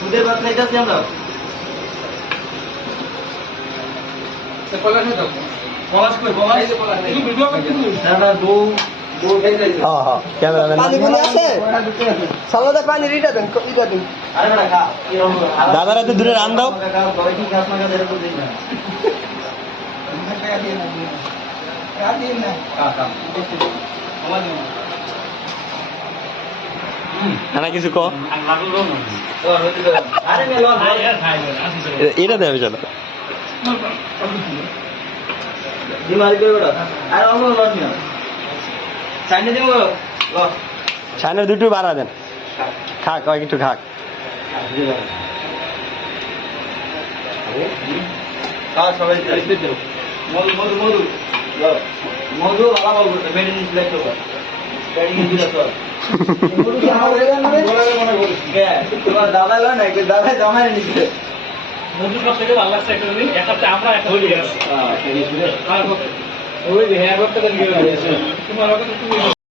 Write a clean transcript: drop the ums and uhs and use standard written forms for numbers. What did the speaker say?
দুধের ভাত খাইতেছি আমরা। পলাশ দাও, পলাশ কই পলাশ, তুমি ভিডিও করছিস না? না দো দো খাইতে। হ্যাঁ হ্যাঁ ক্যামেরাম্যান পানি গুলি আছে সালাদে পানি রিটা দেন ইটা দেন। আরে বেটা খা, দাদারা তো দূরে রান দাও। ঘরে কি গাছ লাগা দেরে তো দিই না। খা খা আমার না কিছু ক আরে মেলো এটা দেবে চলো দিমারি কই বড় আরে অন্য লট নিও চাইনে দিব ল ছানের দুটো বাড়া দেন খাক কয় একটু খাক সবাই মধু মধু মধু মধু আলাদা বলতে মেডিন সিলেক্ট করো ব্যাটিং এ দিলা তো মধু কি আমার বলারে মনে করিস তোমার দাদা লয় না দাদা জামাই নিছে মধু সব থেকে ভালো লাগছে একটা জিনিস এক সপ্তাহে আমরা একটা হয়ে গেছে হ্যাঁ সেই ছিল আর ওই যে হেয়ার করতে গিয়ে তোমার ওটা তুমি